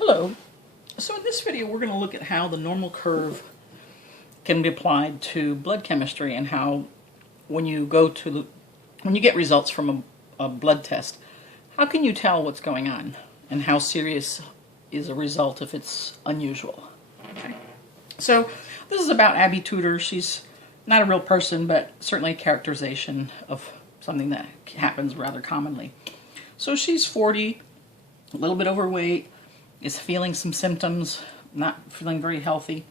Hello. So in this video we're going to look at how the normal curve can be applied to blood chemistry and how when you get results from a blood test, how can you tell what's going on and how serious is a result if it's unusual. Okay. So this is about Abby Tudor. She's not a real person, but certainly a characterization of something that happens rather commonly. So she's 40, a little bit overweight, is feeling some symptoms, not feeling very healthy.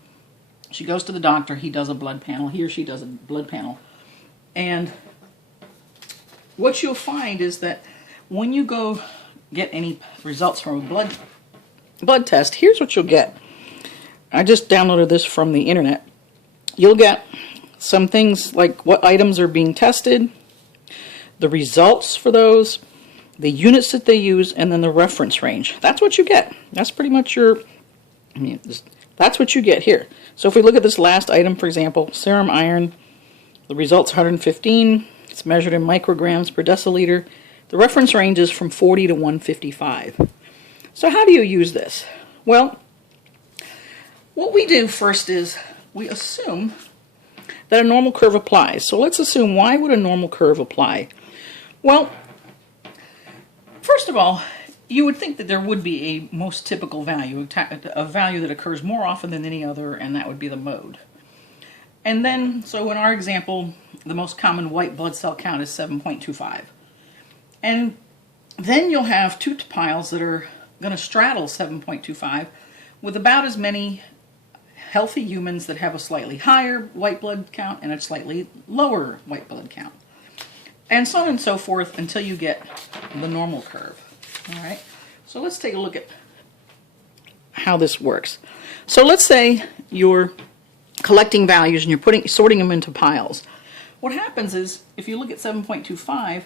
She goes to the doctor, he does a blood panel, he or she does a blood panel. And what you'll find is that when you go get any results from a blood test, here's what you'll get. I just downloaded this from the internet. You'll get some things like what items are being tested, the results for those, the units that they use, and then the reference range. That's what you get. That's pretty much that's what you get here. So if we look at this last item, for example, serum iron, the result's 115. It's measured in micrograms per deciliter. The reference range is from 40 to 155. So how do you use this? Well, what we do first is we assume that a normal curve applies. So let's assume, why would a normal curve apply? Well, first of all, you would think that there would be a most typical value, a value that occurs more often than any other, and that would be the mode. And then, so in our example, the most common white blood cell count is 7.25. And then you'll have two piles that are going to straddle 7.25 with about as many healthy humans that have a slightly higher white blood count and a slightly lower white blood count. And so on and so forth until you get the normal curve. All right, so let's take a look at how this works. So let's say you're collecting values and you're sorting them into piles. What happens is, if you look at 7.25,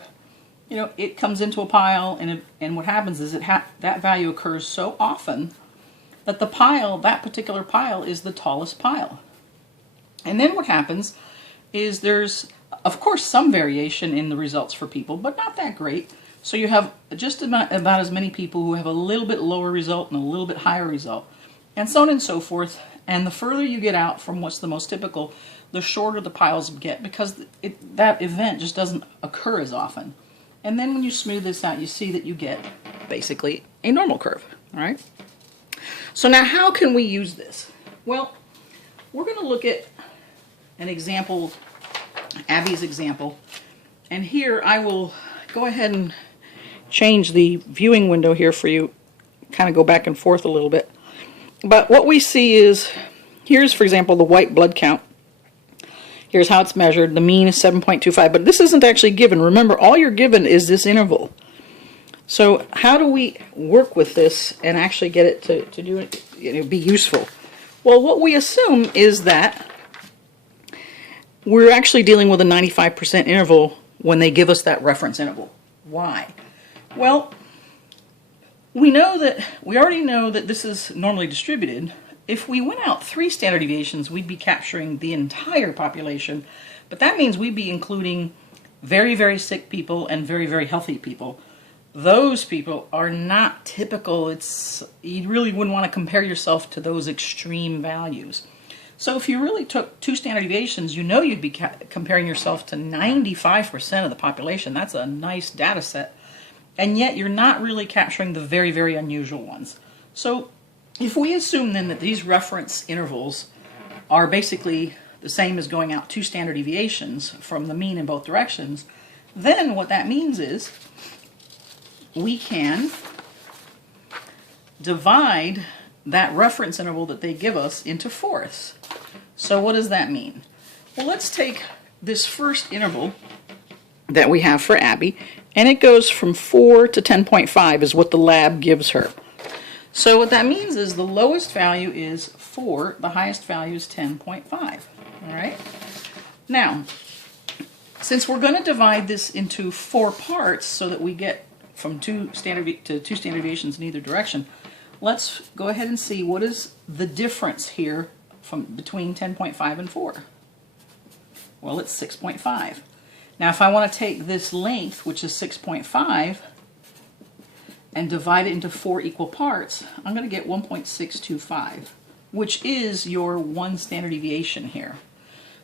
it comes into a pile, and what happens is that value occurs so often that that particular pile is the tallest pile. And then what happens is there's, of course, some variation in the results for people, but not that great. So you have just about as many people who have a little bit lower result and a little bit higher result, and so on and so forth. And the further you get out from what's the most typical, the shorter the piles get, because that event just doesn't occur as often. And then when you smooth this out, you see that you get basically a normal curve. All right. So now how can we use this? Well, we're going to look at an example, Abby's example. And here I will go ahead and change the viewing window here for you, kind of go back and forth a little bit. But what we see is, here's, for example, the white blood count. Here's how it's measured. The mean is 7.25, but this isn't actually given. Remember, all you're given is this interval. So how do we work with this and actually get it to do it, be useful? Well, what we assume is that we're actually dealing with a 95% interval when they give us that reference interval. Why? Well, we already know that this is normally distributed. If we went out 3 standard deviations, we'd be capturing the entire population, but that means we'd be including very, very sick people and very, very healthy people. Those people are not typical. You really wouldn't want to compare yourself to those extreme values. So if you really took 2 standard deviations, you'd be comparing yourself to 95% of the population. That's a nice data set. And yet you're not really capturing the very, very unusual ones. So if we assume then that these reference intervals are basically the same as going out 2 standard deviations from the mean in both directions, then what that means is we can divide that reference interval that they give us into fourths. So what does that mean? Well, let's take this first interval that we have for Abby, and it goes from 4 to 10.5 is what the lab gives her. So what that means is the lowest value is 4, the highest value is 10.5. All right? Now, since we're going to divide this into 4 parts so that we get from 2 standard deviations in either direction, let's go ahead and see what is the difference here between 10.5 and 4. Well, it's 6.5. Now, if I want to take this length, which is 6.5, and divide it into 4 equal parts, I'm going to get 1.625, which is your 1 standard deviation here.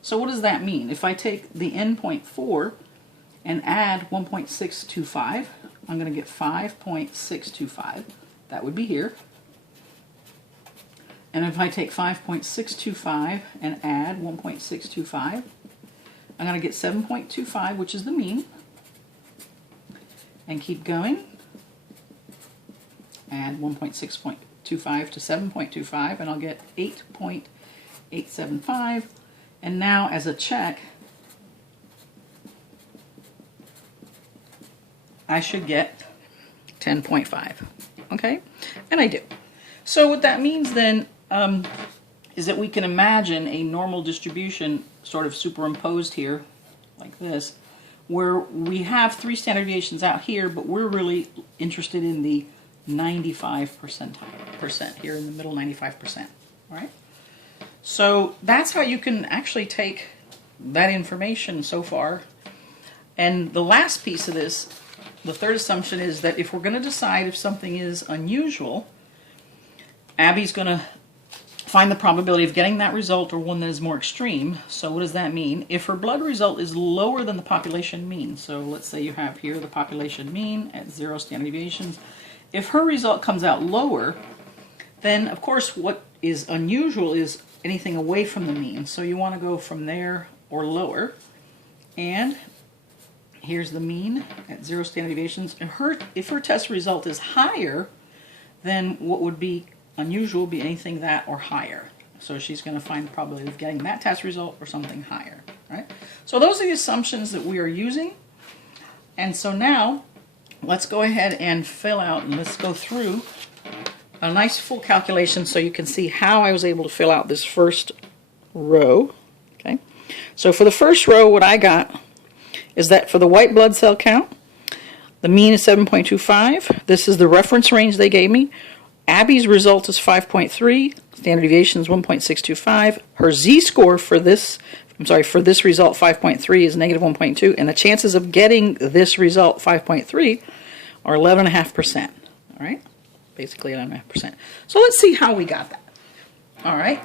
So what does that mean? If I take the n.4 and add 1.625, I'm going to get 5.625. That would be here. And if I take 5.625 and add 1.625, I'm going to get 7.25, which is the mean. And keep going. Add 1.625 to 7.25, and I'll get 8.875. And now, as a check, I should get 10.5. Okay? And I do. So what that means then is that we can imagine a normal distribution sort of superimposed here, like this, where we have 3 standard deviations out here, but we're really interested in the 95 percent here in the middle, 95%. All right? So that's how you can actually take that information so far. And the last piece of this, the third assumption, is that if we're going to decide if something is unusual, Abby's going to find the probability of getting that result or one that is more extreme. So what does that mean? If her blood result is lower than the population mean, so let's say you have here the population mean at 0 standard deviations. If her result comes out lower, then of course what is unusual is anything away from the mean. So you want to go from there or lower. And here's the mean at 0 standard deviations. If her test result is higher, then what would be unusual would be anything that or higher. So she's going to find the probability of getting that test result or something higher. Right? So those are the assumptions that we are using. And so now let's go ahead and fill out, and let's go through a nice full calculation so you can see how I was able to fill out this first row. Okay, so for the first row, what I got is that for the white blood cell count, the mean is 7.25. This is the reference range they gave me. Abby's result is 5.3. Standard deviation is 1.625. Her z-score for this, for this result, 5.3, is negative 1.2, and the chances of getting this result, 5.3, are 11.5%. All right, basically 11.5%. So let's see how we got that. All right.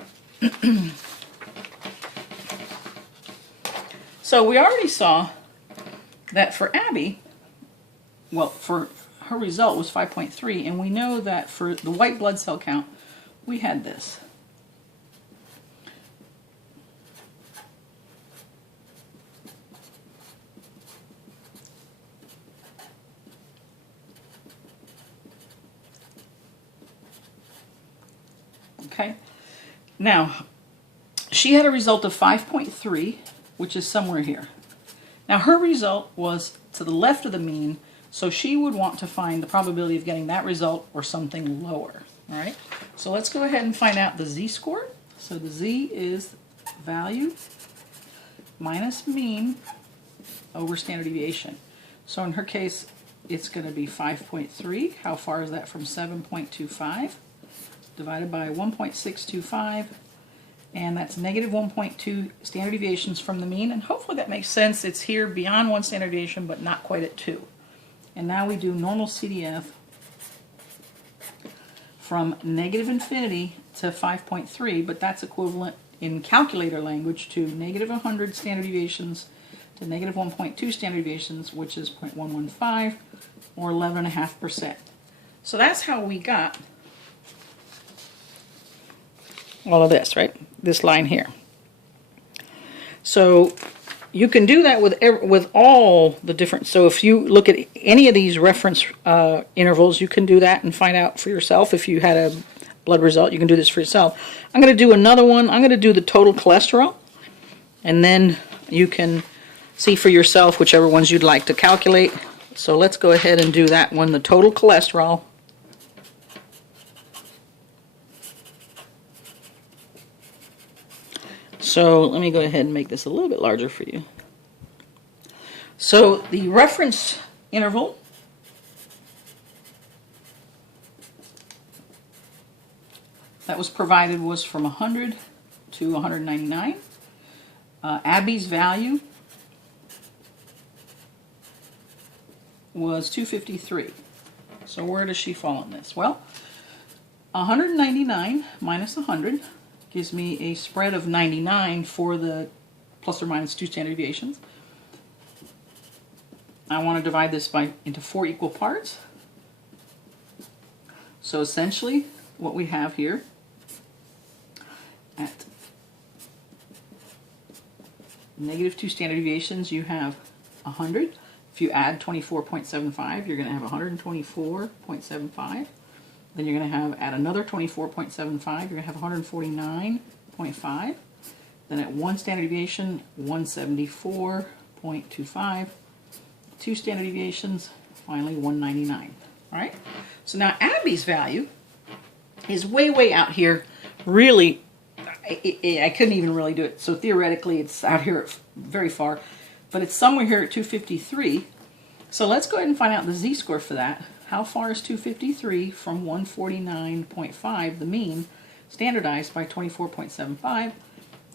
So we already saw that for Abby, well, for her result was 5.3, and we know that for the white blood cell count, we had this. Okay, now she had a result of 5.3, which is somewhere here. Now her result was to the left of the mean, so she would want to find the probability of getting that result or something lower. All right, so let's go ahead and find out the z-score. So the z is value minus mean over standard deviation. So in her case, it's going to be 5.3. How far is that from 7.25? Divided by 1.625, and that's negative 1.2 standard deviations from the mean, and hopefully that makes sense. It's here beyond 1 standard deviation, but not quite at 2. And now we do normal CDF from negative infinity to 5.3, but that's equivalent in calculator language to negative 100 standard deviations to negative 1.2 standard deviations, which is 0.115, or 11.5%. So that's how we got all of this, right? This line here. So you can do that with all the different, so if you look at any of these reference intervals, you can do that and find out for yourself. If you had a blood result, you can do this for yourself. I'm going to do another one. I'm going to do the total cholesterol, and then you can see for yourself whichever ones you'd like to calculate. So let's go ahead and do that one, the total cholesterol. So let me go ahead and make this a little bit larger for you. So the reference interval that was provided was from 100 to 199. Abby's value was 253. So where does she fall in this? Well, 199 minus 100 gives me a spread of 99 for the plus or minus 2 standard deviations. I want to divide this into 4 equal parts. So essentially what we have here at negative 2 standard deviations, you have 100. If you add 24.75, you're going to have 124.75. Then you're going to have, at another 24.75, you're going to have 149.5. Then at 1 standard deviation, 174.25. 2 standard deviations, finally 199. All right? So now Abby's value is way, way out here. Really, I couldn't even really do it. So theoretically, it's out here very far. But it's somewhere here at 253. So let's go ahead and find out the z-score for that. How far is 253 from 149.5, the mean, standardized by 24.75?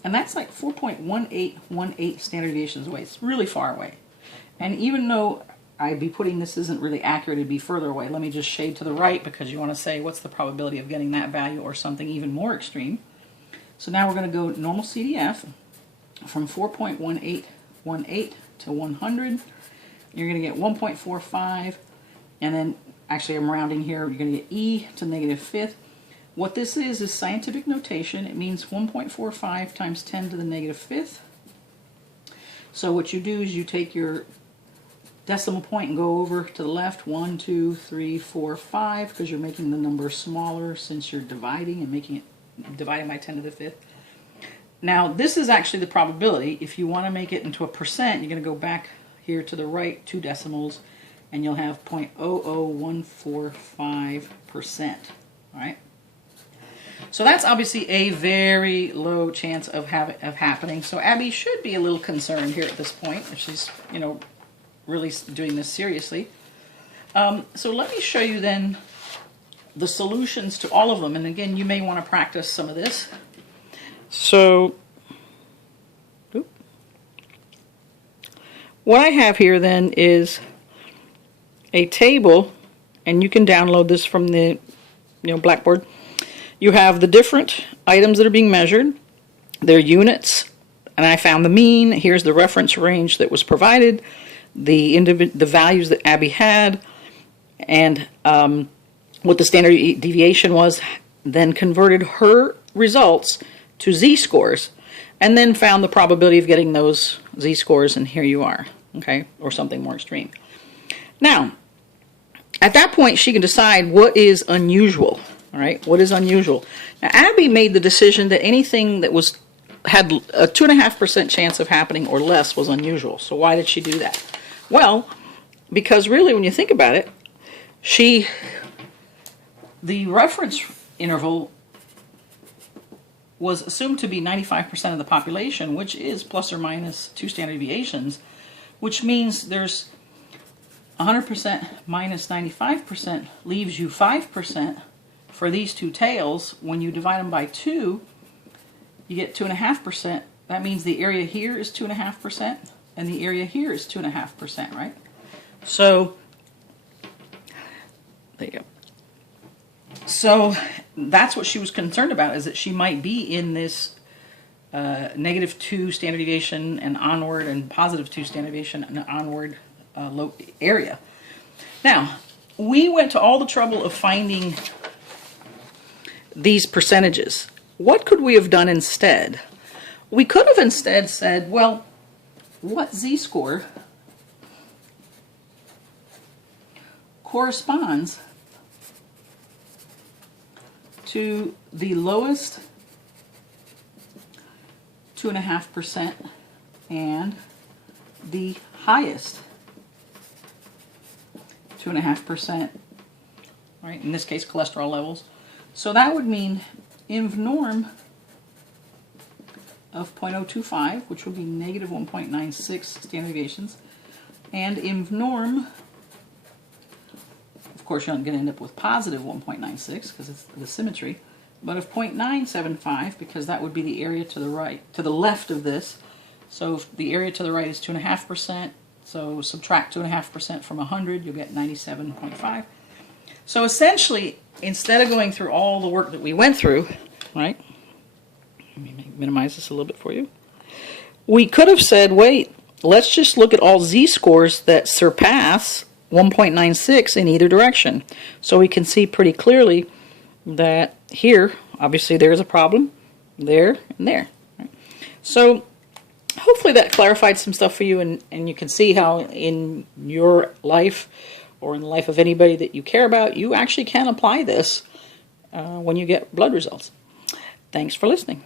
And that's like 4.1818 standard deviations away. It's really far away. And even though I'd be putting this isn't really accurate, it'd be further away. Let me just shade to the right because you want to say what's the probability of getting that value or something even more extreme. So now we're going to go normal CDF from 4.1818 to 100. You're going to get 1.45, and then actually I'm rounding here. You're going to get e to negative fifth. What this is scientific notation. It means 1.45 times 10 to the negative fifth. So what you do is you take your decimal point and go over to the left, 1, 2, 3, 4, 5, because you're making the number smaller since you're dividing and making it dividing by 10 to the fifth. Now this is actually the probability. If you want to make it into a percent, you're going to go back here to the right 2 decimals, and you'll have 0.00145%. All right. So that's obviously a very low chance of happening. So Abby should be a little concerned here at this point if she's, really doing this seriously. So let me show you then the solutions to all of them. And again, you may want to practice some of this. So what I have here then is a table, and you can download this from the Blackboard. You have the different items that are being measured, their units, and I found the mean. Here's the reference range that was provided, the values that Abby had, and what the standard deviation was, then converted her results to z-scores, and then found the probability of getting those z-scores, and here you are, okay, or something more extreme. Now, at that point, she can decide what is unusual. All right, what is unusual? Now, Abby made the decision that anything that had a 2.5% chance of happening or less was unusual. So why did she do that? Well, because really, when you think about it, the reference interval was assumed to be 95% of the population, which is plus or minus 2 standard deviations, which means there's 100% minus 95% leaves you 5%. For these 2 tails, when you divide them by 2, you get 2.5%. That means the area here is 2.5%, and the area here is 2.5%, right? So, there you go. So, that's what she was concerned about, is that she might be in this negative 2 standard deviation and onward, and positive 2 standard deviation and onward low area. Now, we went to all the trouble of finding these percentages. What could we have done instead? We could have instead said, well, what z-score corresponds to the lowest 2.5% and the highest 2.5%, right? In this case, cholesterol levels. So that would mean inv norm of 0.025, which would be negative 1.96 standard deviations, and inv norm, of course you're going to end up with positive 1.96 because it's the symmetry, but of 0.975, because that would be the area to the right, to the left of this. So if the area to the right is 2.5%, so subtract 2.5% from 100, you'll get 97.5. So essentially, instead of going through all the work that we went through, right? Let me minimize this a little bit for you. We could have said, wait, let's just look at all z-scores that surpass 1.96 in either direction. So we can see pretty clearly that here, obviously there's a problem, there, and there. Right? So hopefully that clarified some stuff for you, and you can see how in your life or in the life of anybody that you care about, you actually can apply this when you get blood results. Thanks for listening.